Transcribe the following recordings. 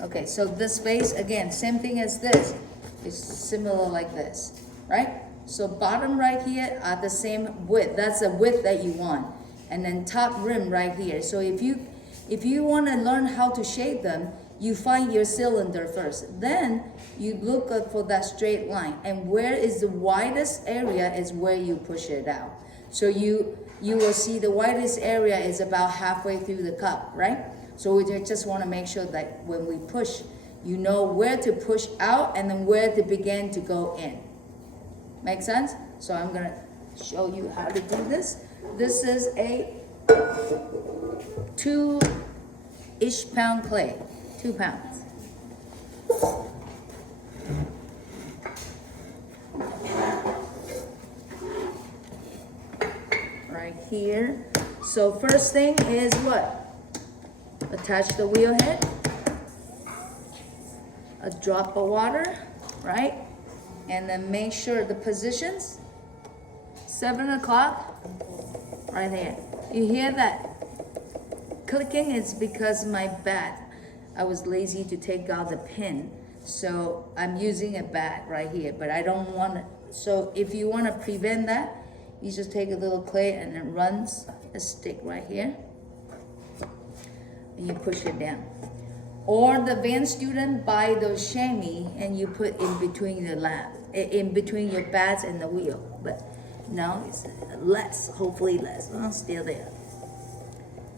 Okay, so this vase, again, same thing as this. It's similar like this, right? So bottom right here are the same width. That's the width that you want. And then top rim right here. So if you want to learn how to shape them, you find your cylinder first. Then you look for that straight line. And where is the widest area is where you push it out. So you will see the widest area is about halfway through the cup, right? So we just want to make sure that when we push, you know where to push out and then where to begin to go in. Make sense? So I'm going to show you how to do this. This is a 2-ish pound clay, 2 pounds. Right here. So first thing is what? Attach the wheel head. A drop of water, right? And then make sure the positions. 7 o'clock, right there. You hear that clicking? It's because my bat, I was lazy to take out the pin. So I'm using a bat right here, but I don't want it. So if you want to prevent that, you just take a little clay and it runs a stick right here. And you push it down. Or the advanced student buy those chamois and you put in between the lap, in between your bats and the wheel. But no, it's less, hopefully less. Well, still there.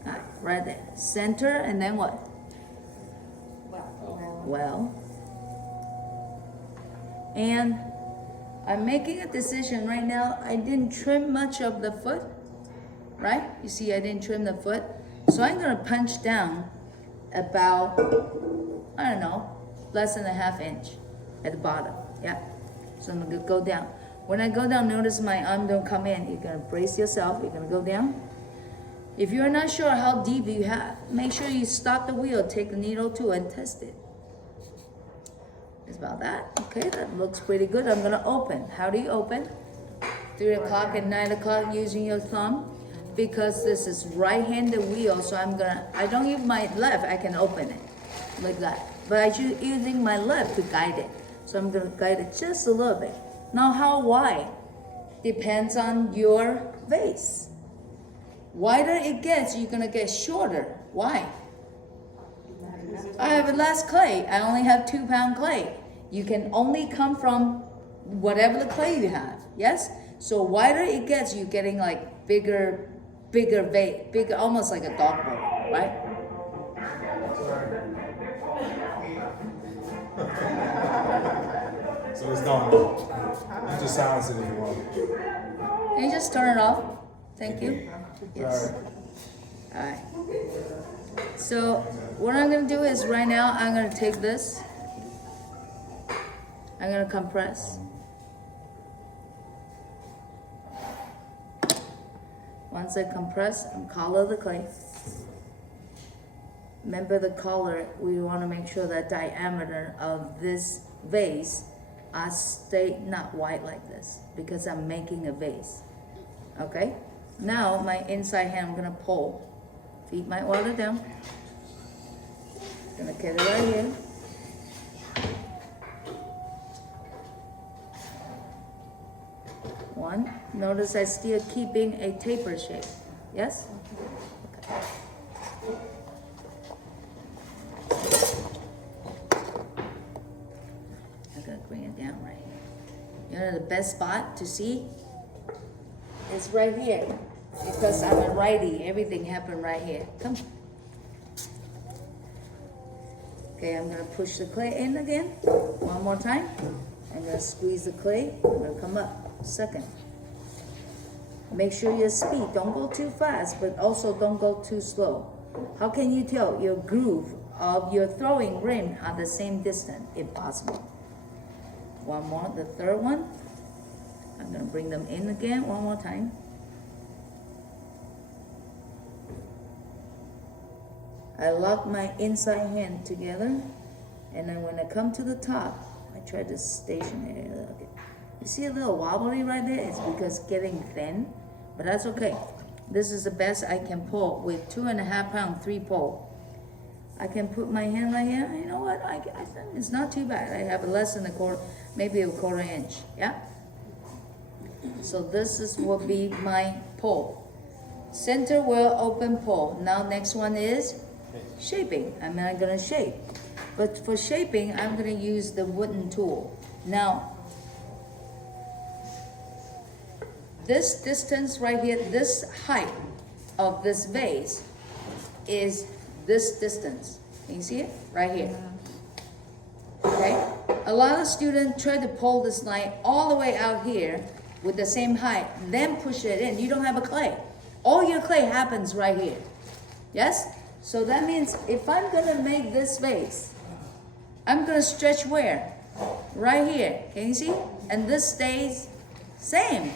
All right, right there. Center and then what? Well. And I'm making a decision right now. I didn't trim much of the foot, right? You see, I didn't trim the foot. So I'm gonna punch down about, I don't know, less than a ½ inch at the bottom, yeah. So I'm gonna go down. When I go down, notice my arm don't come in. You're gonna brace yourself, you're gonna go down. If you're not sure how deep you have, make sure you stop the wheel, take the needle too and test it. It's about that, okay, that looks pretty good. I'm gonna open. How do you open? 3 o'clock and 9 o'clock using your thumb. Because this is right-handed wheel, so I don't use my left, I can open it like that. But I'm using my left to guide it. So I'm gonna guide it just a little bit. Now how wide? Depends on your vase. Wider it gets, you're gonna get shorter. Why? I have less clay, I only have 2 pound clay. You can only come from whatever the clay you have, yes? So wider it gets, you're getting like bigger vase, bigger, almost like a dog bowl, right? So it's done. You just silence it if you want. Can you just turn it off? Thank you. Yes. All right. So what I'm gonna do is right now I'm gonna take this. I'm gonna compress. Once I compress, and color the clay. Remember the color, we want to make sure that diameter of this vase stay not wide like this because I'm making a vase. Okay? Now my inside hand, I'm gonna pull. Feed my water down. Gonna get it right here. One. Notice I'm still keeping a taper shape. Yes? Okay. I'm gonna bring it down right here. You know the best spot to see is right here. Because I'm a righty, everything happened right here. Come. Okay, I'm gonna push the clay in again. One more time. I'm gonna squeeze the clay. I'm gonna come up. Second. Make sure your speed, don't go too fast, but also don't go too slow. How can you tell your groove of your throwing rim are the same distance, if possible? One more, the third one. I'm gonna bring them in again, one more time. I lock my inside hand together, and then when I come to the top, I try to station it. Okay. You see a little wobbly right there? It's because it's getting thin, but that's okay. This is the best I can pull with 2.5 pound 3 pole. I can put my hand right here. You know what? It's not too bad. I have less than a quarter, maybe a quarter inch. Yeah. So this will be my pole. Center wheel open pole. Now next one is shaping. I'm not gonna shape. But for shaping, I'm gonna use the wooden tool. Now, this distance right here, this height of this vase is this distance. Can you see it? Right here. Okay? A lot of students try to pull this line all the way out here with the same height, then push it in. You don't have a clay. All your clay happens right here. Yes? So that means if I'm gonna make this vase, I'm gonna stretch where? Right here. Can you see? And this stays same.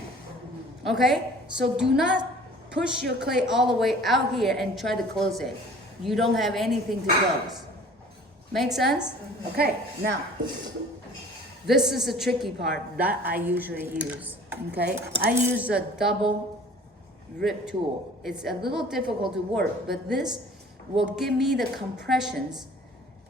Okay? So do not push your clay all the way out here and try to close it. You don't have anything to close. Make sense? Okay, now, this is the tricky part that I usually use. Okay? I use a double rib tool. It's a little difficult to work, but this will give me the compressions.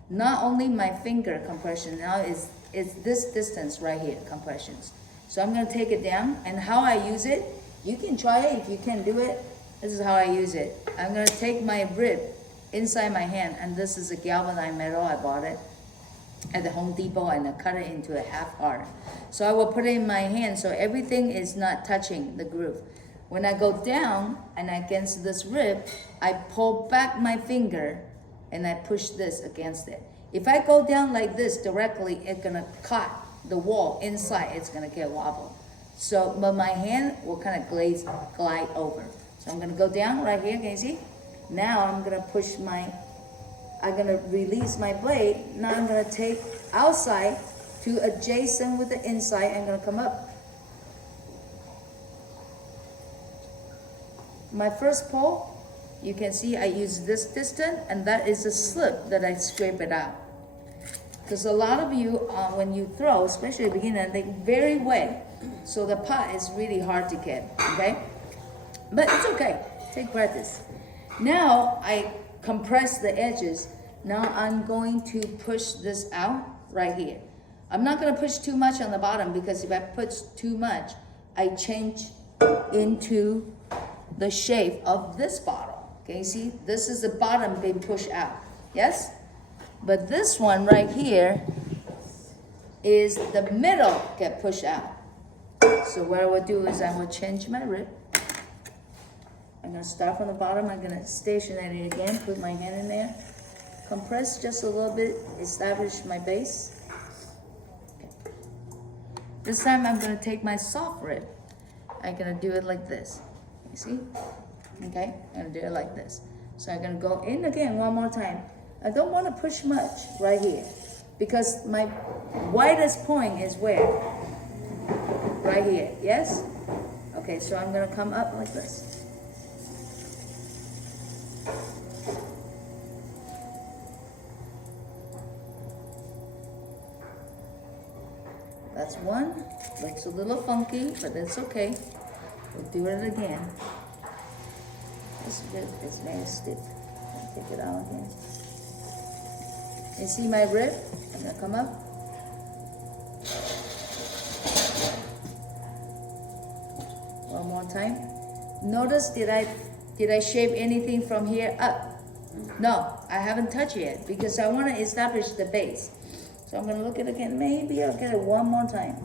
Not only my finger compression, now is this distance right here, compressions. So I'm gonna take it down, and how I use it, you can try it if you can do it. This is how I use it. I'm gonna take my rib inside my hand, and this is a galvanized metal. I bought it at the Home Depot, and I cut it into a half part. So I will put it in my hand so everything is not touching the groove. When I go down and against this rib, I pull back my finger and I push this against it. If I go down like this directly, it's gonna cut the wall inside. It's gonna get wobble. So, but my hand will kind of glide over. So I'm gonna go down right here. Can you see? Now I'm gonna I'm gonna release my blade. Now I'm gonna take outside to adjacent with the inside. I'm gonna come up. My first pull, you can see I use this distance, and that is a slip that I scrape it out. Because a lot of you, when you throw, especially at the beginner, they're very wet. So the pot is really hard to get, okay? But it's okay, take practice. Now I compress the edges. Now I'm going to push this out right here. I'm not gonna push too much on the bottom, because if I push too much, I change into the shape of this bottle. Can you see? This is the bottom being pushed out. Yes? But this one right here is the middle get pushed out. So what I will do is I will change my rib. I'm gonna start from the bottom. I'm gonna station it again, put my hand in there, compress just a little bit, establish my base. Okay. This time I'm gonna take my soft rib. I'm gonna do it like this. You see? Okay, I'm gonna do it like this. So I'm gonna go in again one more time. I don't want to push much right here, because my widest point is where? Right here, yes? Okay, so I'm gonna come up like this. That's one. Looks a little funky, but that's okay. We'll do it again. This rib is very stiff. I'll take it out again. You see my rib? I'm gonna come up. One more time. Notice, did I shape anything from here up? No, I haven't touched it yet, because I want to establish the base. So I'm gonna look at it again. Maybe I'll get it one more time.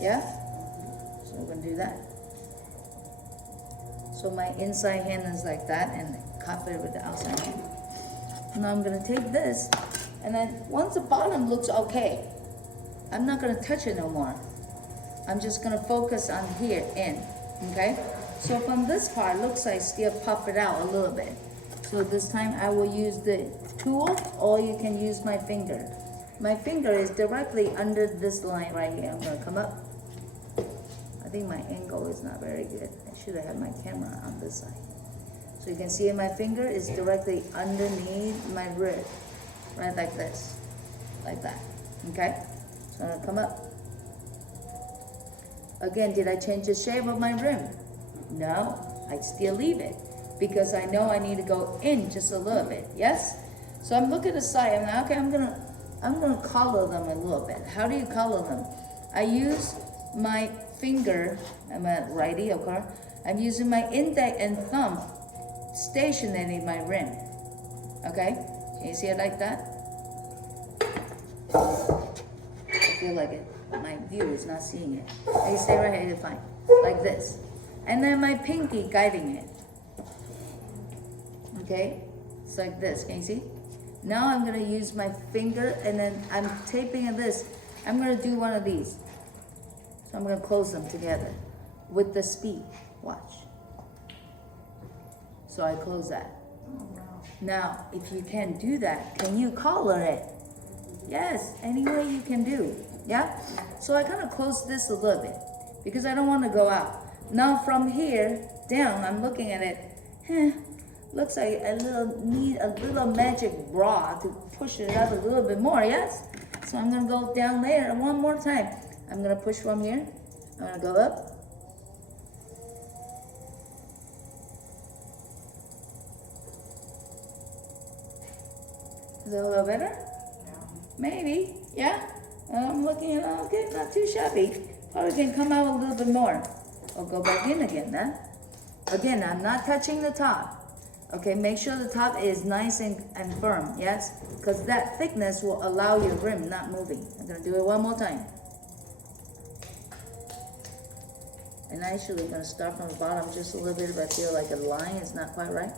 Yeah? So we're gonna do that. So my inside hand is like that, and cup it with the outside hand. Now I'm gonna take this, and then once the bottom looks okay, I'm not gonna touch it no more. I'm just gonna focus on here, in, okay? So from this part, looks like still puff it out a little bit. So this time I will use the tool, or you can use my finger. My finger is directly under this line right here. I'm gonna come up. I think my angle is not very good. I should have had my camera on this side. So you can see my finger is directly underneath my rib, right like this. like that, okay? So I'm gonna come up. Again, did I change the shape of my rim? No, I still leave it because I know I need to go in just a little bit, yes? So I'm looking at the side, and okay, I'm gonna color them a little bit. How do you color them? I use my finger, I'm a righty, okay? I'm using my index and thumb stationary in my rim, okay? Can you see it like that? I feel like it. My view is not seeing it. I stay right here, it's fine. Like this. And then my pinky guiding it. Okay? It's like this. Can you see? Now I'm gonna use my finger and then I'm taping at this. I'm gonna do one of these. So I'm gonna close them together with the speed. Watch. So I close that. Now, if you can do that, can you color it? Yes, any way you can do. Yeah? So I kind of close this a little bit because I don't want to go out. Now from here down, I'm looking at it. Looks like need a little magic bra to push it up a little bit more, yes? So I'm gonna go down there one more time. I'm gonna push from here. I'm gonna go up. Is that a little better? Maybe, yeah. I'm looking at, okay, not too shabby. Probably can come out a little bit more. Or go back in again then. Again, I'm not touching the top. Okay, make sure the top is nice and firm, yes? Because that thickness will allow your rim not moving. I'm gonna do it one more time. And actually gonna start from the bottom just a little bit if I feel like a line is not quite right.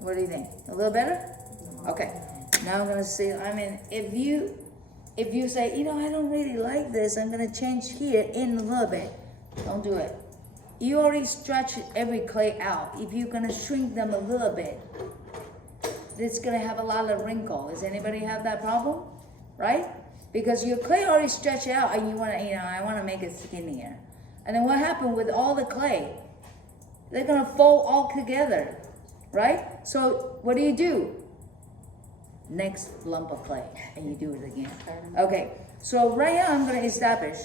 What do you think? A little better? Okay. Now I'm gonna see. I mean, if you say, you know, I don't really like this, I'm gonna change here in a little bit. Don't do it. You already stretch every clay out. If you're gonna shrink them a little bit, it's gonna have a lot of wrinkle. Does anybody have that problem? Right? Because your clay already stretched out, and you wanna, I wanna make it skinnier. And then what happened with all the clay? They're gonna fold all together. Right? So what do? Next lump of clay, and you do it again. Okay, so right now I'm going to establish.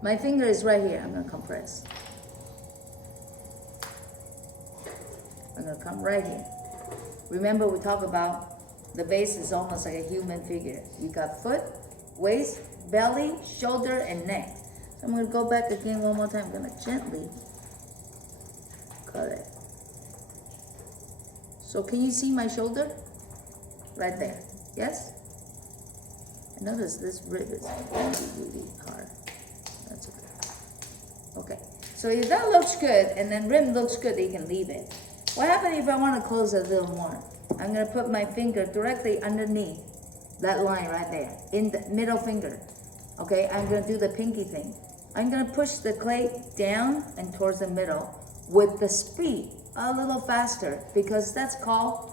My finger is right here. I'm going to compress. I'm going to come right here. Remember we talked about the base is almost like a human figure. You got foot, waist, belly, shoulder, and neck. So I'm going to go back again one more time. I'm going to gently cut it. So can you see my shoulder? Right there, yes? I notice this rib is really hard. That's okay. Okay, so if that looks good and then rim looks good, you can leave it. What happens if I want to close it a little more? I'm gonna put my finger directly underneath that line right there, in the middle finger. Okay, I'm gonna do the pinky thing. I'm gonna push the clay down and towards the middle with the speed a little faster because that's called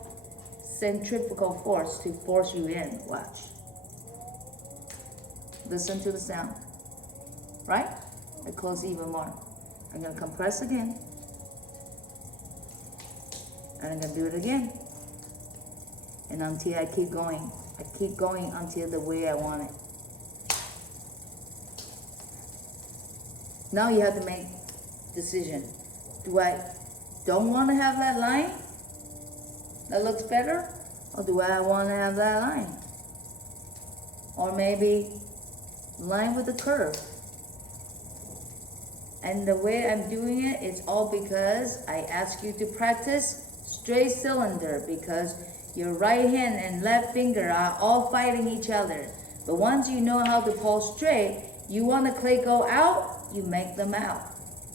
centrifugal force to force you in. Watch. Listen to the sound. Right? I close even more. I'm gonna compress again. And I'm gonna do it again. And until I keep going. I keep going until the way I want it. Now you have to make decision. Do I don't want to have that line that looks better, or do I want to have that line? Or maybe line with a curve. And the way I'm doing it, it's all because I ask you to practice straight cylinder, because your right hand and left finger are all fighting each other. But once you know how to pull straight, you want the clay go out, you make them out.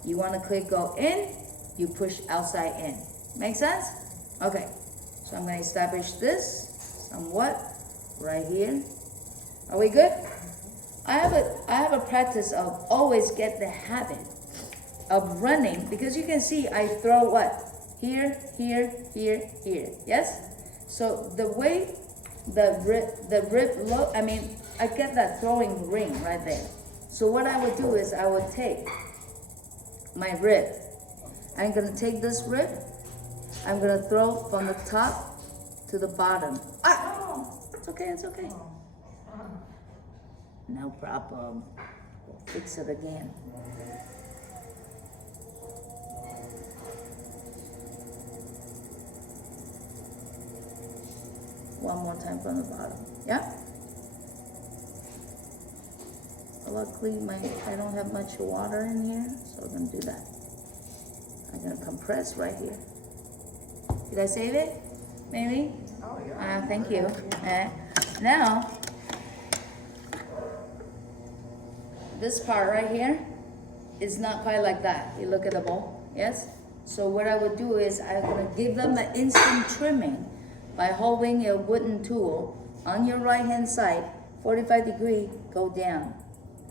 You want the clay go in, you push outside in. Make sense? Okay, so I'm gonna establish this somewhat right here. Are we good? I have a practice of always get the habit of running, because you can see I throw what? Here, here, here, here, yes? So the way the rib look, I get that throwing ring right there. So what I would do is I would take my rib. I'm gonna take this rib, I'm gonna throw from the top to the bottom. Ah! It's okay, it's okay. No problem. We'll fix it again. One more time from the bottom. Yeah? Luckily, I don't have much water in here, so I'm gonna do that. I'm gonna compress right here. Did I save it? Maybe? Oh, yeah. Thank you. Now, this part right here is not quite like that. You look at the bowl, yes? So what I would do is I'm gonna give them an instant trimming by holding a wooden tool on your right hand side, 45 degree, go down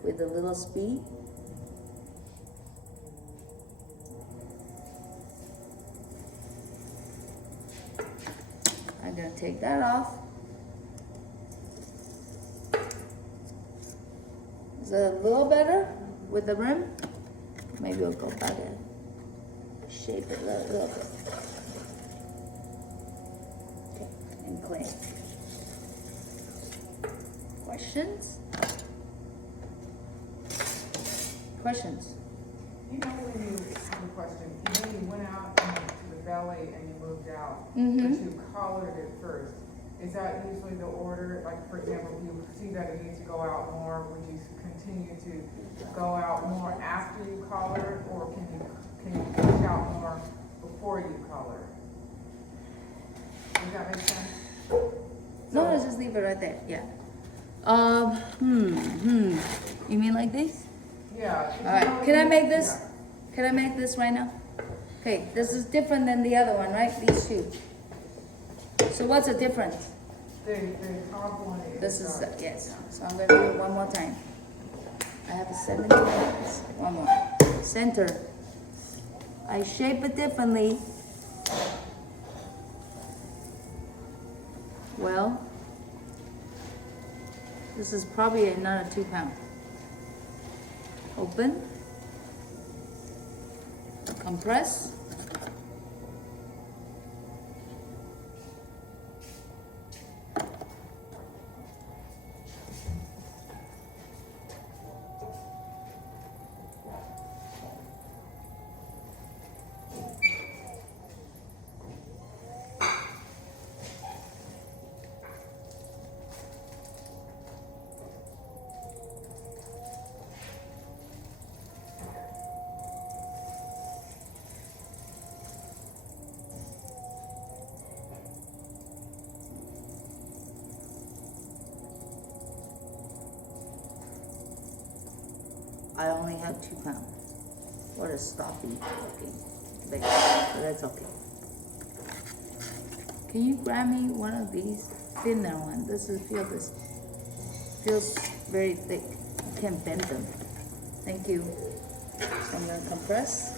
with a little speed. I'm gonna take that off. Is it a little better with the rim? Maybe we'll go back and shape it a little bit. Okay, and clean. Questions? Questions? You know when you have a question, when you went out to the belly and you moved out, Mm-hmm. but you collared it first. Is that usually the order? Like, for example, if you see that it needs to go out more, would you continue to go out more after you collar it, or can you push out more before you collar it? Does that make sense? No, let's just leave it right there. Yeah. You mean like this? Yeah. All right. Can I make this? Can I make this right now? Okay. This is different than the other one, right? These two. So what's the difference? The top one is. This is yes. So I'm gonna do it one more time. I have a 70 minutes. One more. Center. I shape it differently. Well, this is probably another 2 pound. Open. Compress. I only have 2 pounds. What a sloppy looking thing, but that's okay. Can you grab me one of these thinner one? This feels very thick. I can't bend them. Thank you. So I'm gonna compress.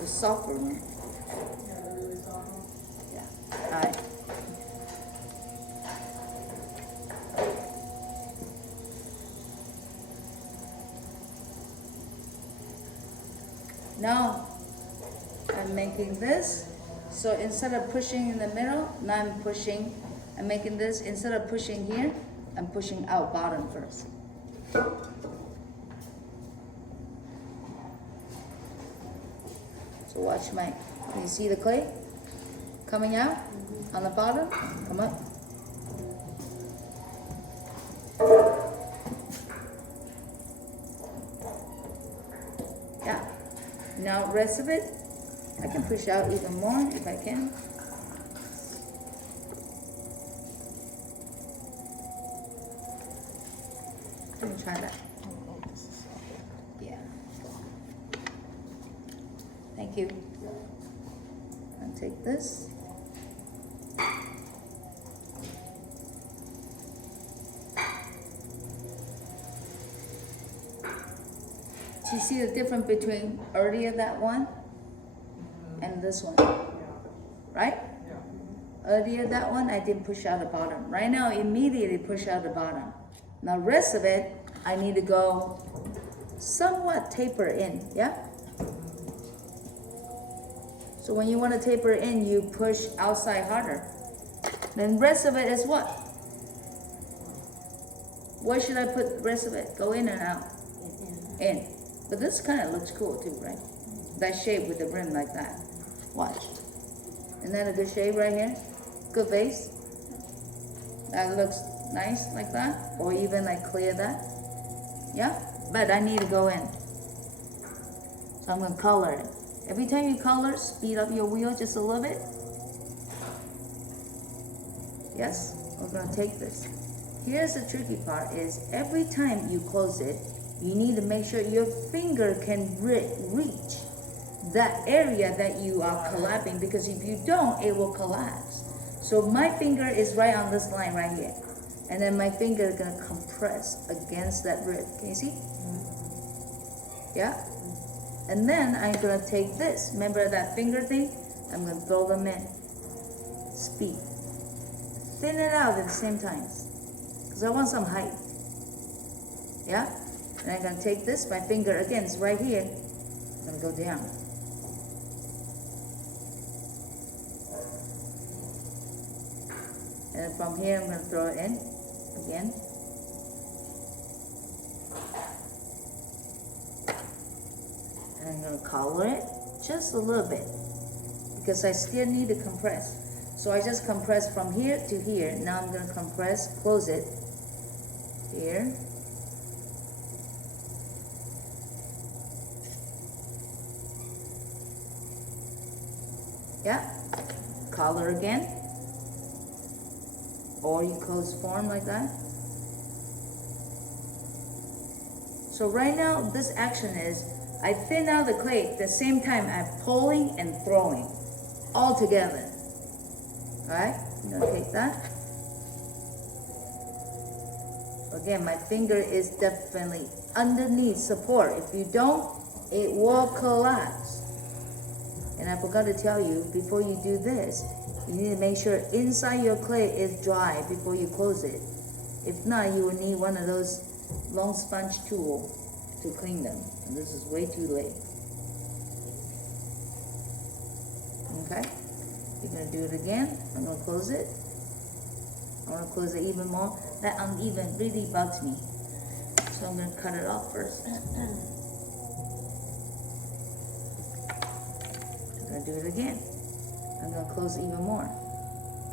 The softer one. Yeah. All right. Now I'm making this. So instead of pushing in the middle, now I'm making this, instead of pushing here, I'm pushing out bottom first. So watch can you see the clay coming out on the bottom? Come up. Yeah. Now rest of it, I can push out even more if I can. Let me try that. Yeah. Thank you. I'll take this. Do you see the difference between earlier that one and this one? Earlier that one, I didn't push out the bottom. Right now, immediately push out the bottom. Now rest of it, I need to go somewhat taper in, yeah? So when you want to taper in, you push outside harder. Then rest of it is what? Where should I put the rest of it? Go in and out? In. But this kind of looks cool too, right? That shape with the rim like that. Watch. Isn't that a good shape right here? Good base. That looks nice like that. Or even like clear that. Yeah? But I need to go in. So I'm going to color it. Every time you color, speed up your wheel just a little bit. Yes? We're going to take this. Here's the tricky part is every time you close it, you need to make sure your finger can reach that area that you are collapsing, because if you don't, it will collapse. So my finger is right on this line right here. And then my finger is going to compress against that rib. Can you see? Yeah? And then I'm going to take this. Remember that finger thing? I'm going to throw them in. Speed. Thin it out at the same time. Because I want some height. Yeah? And I'm going to take this. My finger, again, is right here. I'm going to go down. And from here, I'm going to throw it in again. And I'm going to color it just a little bit because I still need to compress. So I just compress from here to here. Now I'm going to compress, close it here. Yeah. Color again. Or you close form like that. So right now, this action is, I thin out the clay at the same time I'm pulling and throwing all together. Alright, I'm gonna take that. Again, my finger is definitely underneath support. If you don't, it will collapse. And I forgot to tell you, before you do this, you need to make sure inside your clay is dry before you close it. If not, you will need one of those long sponge tool to clean them. And this is way too late. Okay? You're gonna do it again. I'm gonna close it. I wanna close it even more. That uneven really bugs me. So I'm gonna cut it off first. I'm gonna do it again. I'm gonna close even more.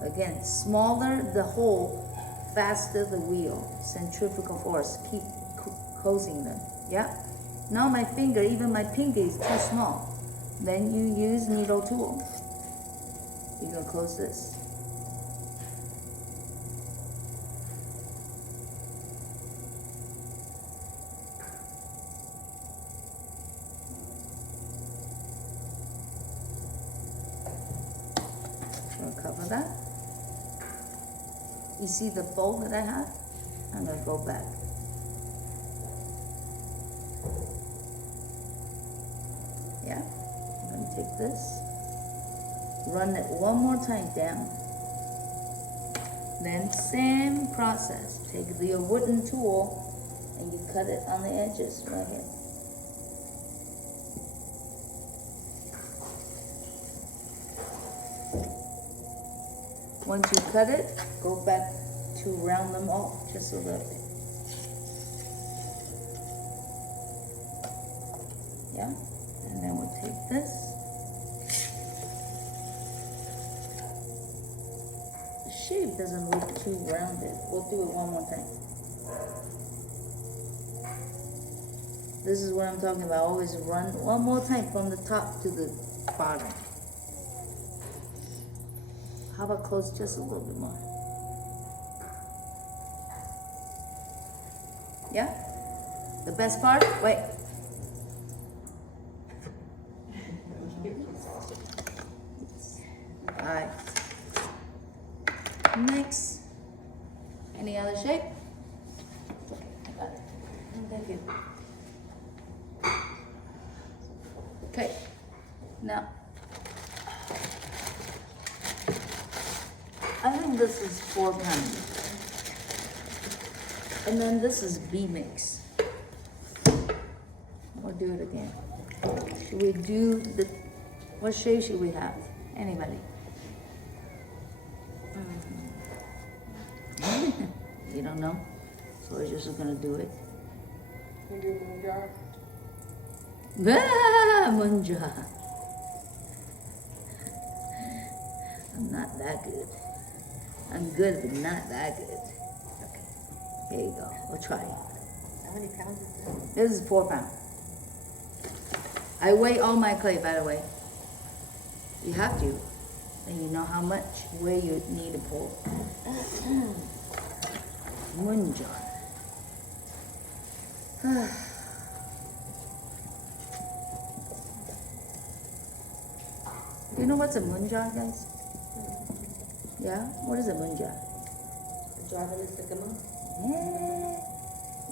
Again, smaller the hole, faster the wheel. Centrifugal force, keep closing them. Yeah? Now my finger, even my pinky is too small. Then you use needle tool. You're gonna close this. Cover that. You see the fold that I have? I'm gonna go back. Yeah, I'm gonna take this, run it one more time down. Then same process. Take your wooden tool and you cut it on the edges right here. Once you cut it, go back to round them off just a little bit. Yeah, and then we'll take this. The shape doesn't look too rounded. We'll do it one more time. This is what I'm talking about. Always run one more time from the top to the bottom. How about close just a little bit more? Yeah? The best part? Wait. Alright. Next. Any other shape? I got it. Thank you. Okay. Now. I think this is 4 pounds. And then this is B mix. We'll do it again. Should we do the, what shape should we have? Anybody? You don't know? So we're just gonna do it. Can you do a moon jar? Ah, munja. I'm not that good. I'm good, but not that good. Okay, here you go. We'll try it. How many pounds is this? This is 4 pounds. I weigh all my clay, by the way. You have to. Then you know how much weight you need to pull. Munja. You know what's a munja, guys? Yeah? What is a munja? A jar that looks like a moon? Yeah.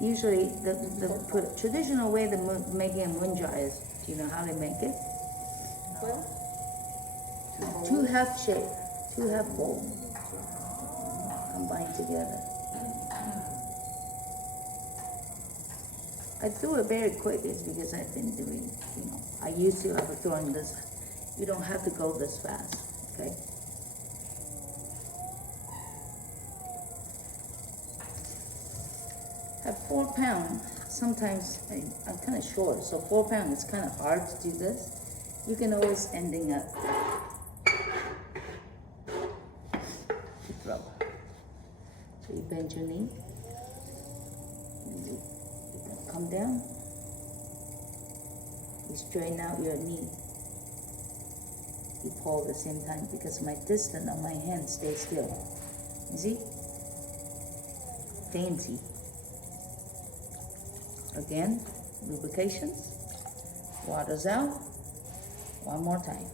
Usually, the traditional way of making a munja is, do you know how they make it? Well, Two half shape, two half bowl combined together. I do it very quick is because I've been doing, I used to have a throwing this. You don't have to go this fast, okay? At 4 pounds, sometimes I'm kind of short, so 4 pounds, it's kind of hard to do this. You can always ending up. Throw. So you bend your knee. You come down. You straighten out your knee. You pull at the same time because my distance on my hand stays still. You see? Fancy. Again, lubrications. Water's out. One more time.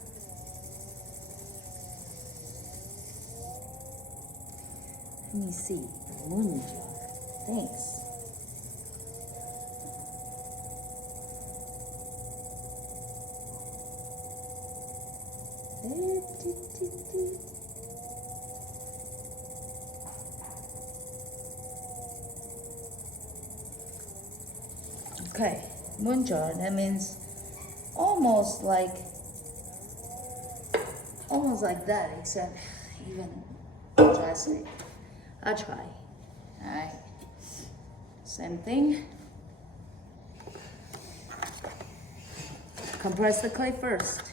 Let me see. Moon jar. Thanks. Okay, moon jar, that means almost like that, except even drastic. I'll try. Alright. Same thing. Compress the clay first.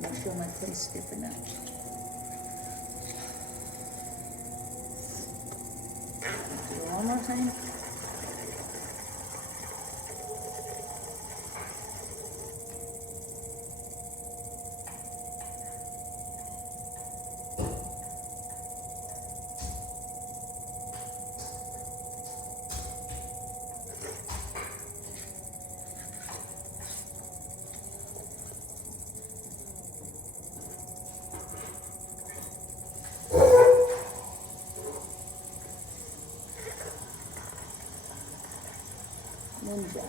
Make sure my clay's stiff enough. Do it one more time. Ninja.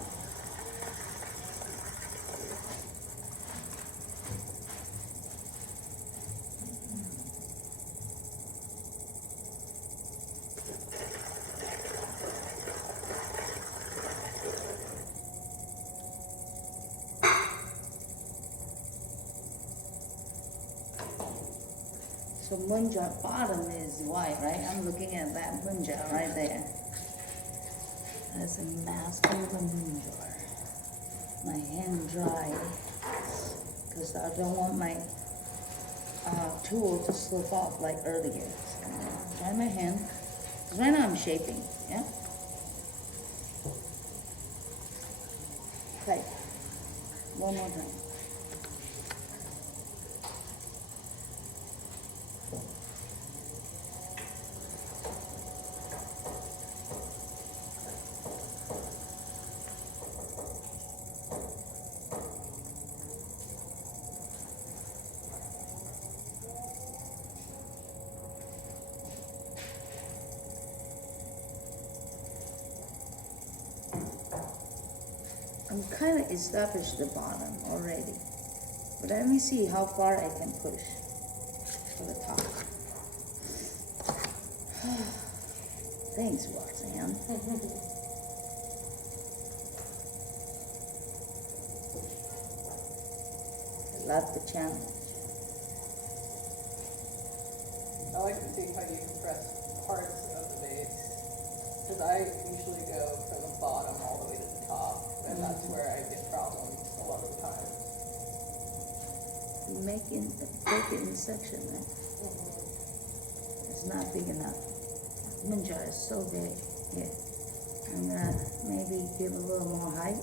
So munja bottom is white, right? I'm looking at that munja right there. That's a master of a moon jar. My hand dry because I don't want my tool to slip off like earlier. So I'm gonna dry my hand. 'Cause right now I'm shaping, yeah? Okay, one more time. I'm kind of established the bottom already. But let me see how far I can push for the top. Thanks, Roxanne. I love the challenge. I like to see how you compress parts of the vase, because I usually go from the bottom all the way to the top, and that's where I get problems a lot of the time. Break it in section, right? It's not big enough. Munja is so big. Here. I'm gonna maybe give a little more height.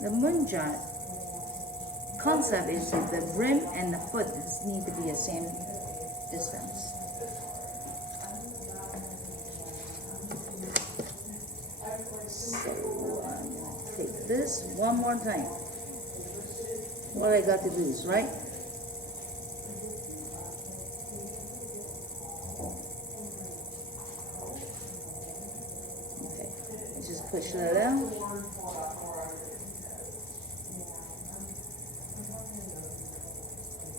The munja concept is that the rim and the foot need to be the same distance. So I'm gonna take this one more time. What I got to do is, right? Okay, I just push that out.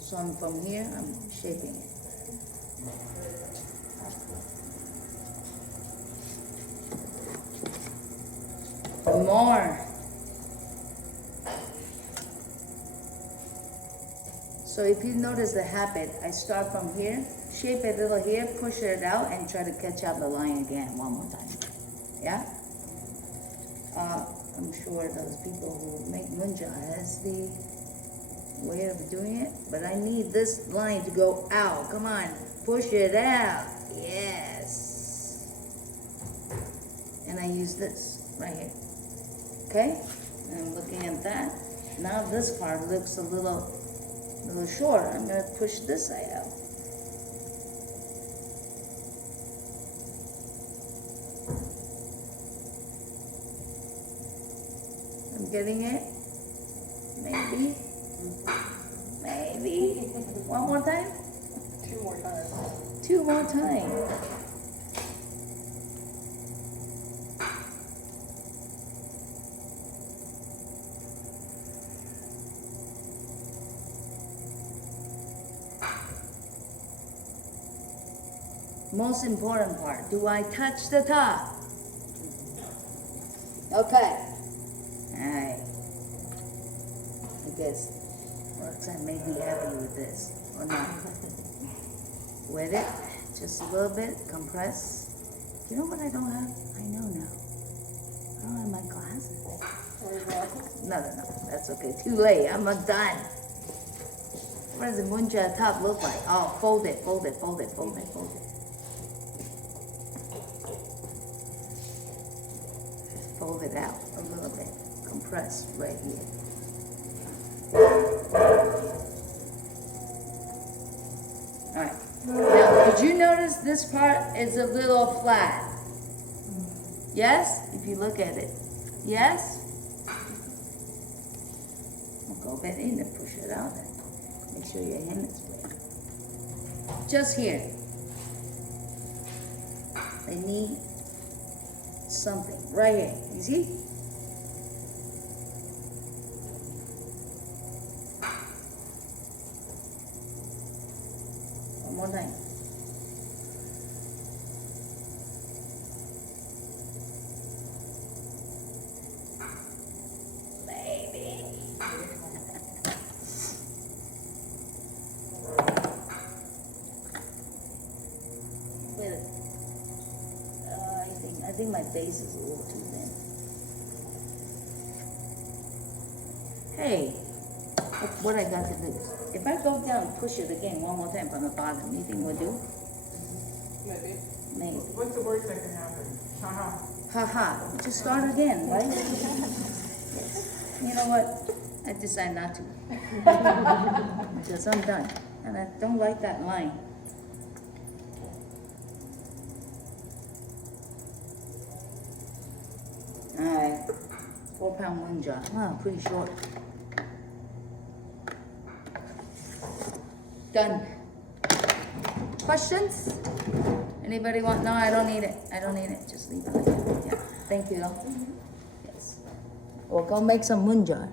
So I'm from here, I'm shaping it. More. So if you notice the habit, I start from here, shape it a little here, push it out, and try to catch up the line again one more time. Yeah? I'm sure those people who make munja has the way of doing it, but I need this line to go out. Come on, push it out. Yes. And I use this right here. Okay? And I'm looking at that. Now this part looks a little short. I'm gonna push this side out. I'm getting it. Maybe. Maybe. One more time? 2 more times. 2 more times. Most important part, do I touch the top? Okay. Alright. I guess Roxanne may be happy with this, or not. Wet it, just a little bit, compress. You know what I don't have? I know now. I don't have my glasses. Or your glasses? No, that's okay. Too late, I'm not done. What does the munja top look like? Oh, fold it, fold it, fold it, fold it, fold it. Fold it out a little bit. Compress right here. Alright. Now, did you notice this part is a little flat? Yes? If you look at it. Yes? I'll go back in and push it out then. Make sure your hand is straight. Just here. I need something right here. You see? One more time. Baby. Wait. I think my face is a little too thin. Hey, what I got to do? If I go down and push it again one more time from the bottom, you think we'll do? Maybe. Maybe. What's the worst that can happen? Haha. Haha, just start again, right? Yes. You know what? I decide not to. Because I'm done. And I don't like that line. Alright. 4-pound munja. Ah, pretty short. Done. Questions? Anybody want, no, I don't need it, I don't need it, just leave it like that, yeah, thank you. Yes. We'll go make some moon jar.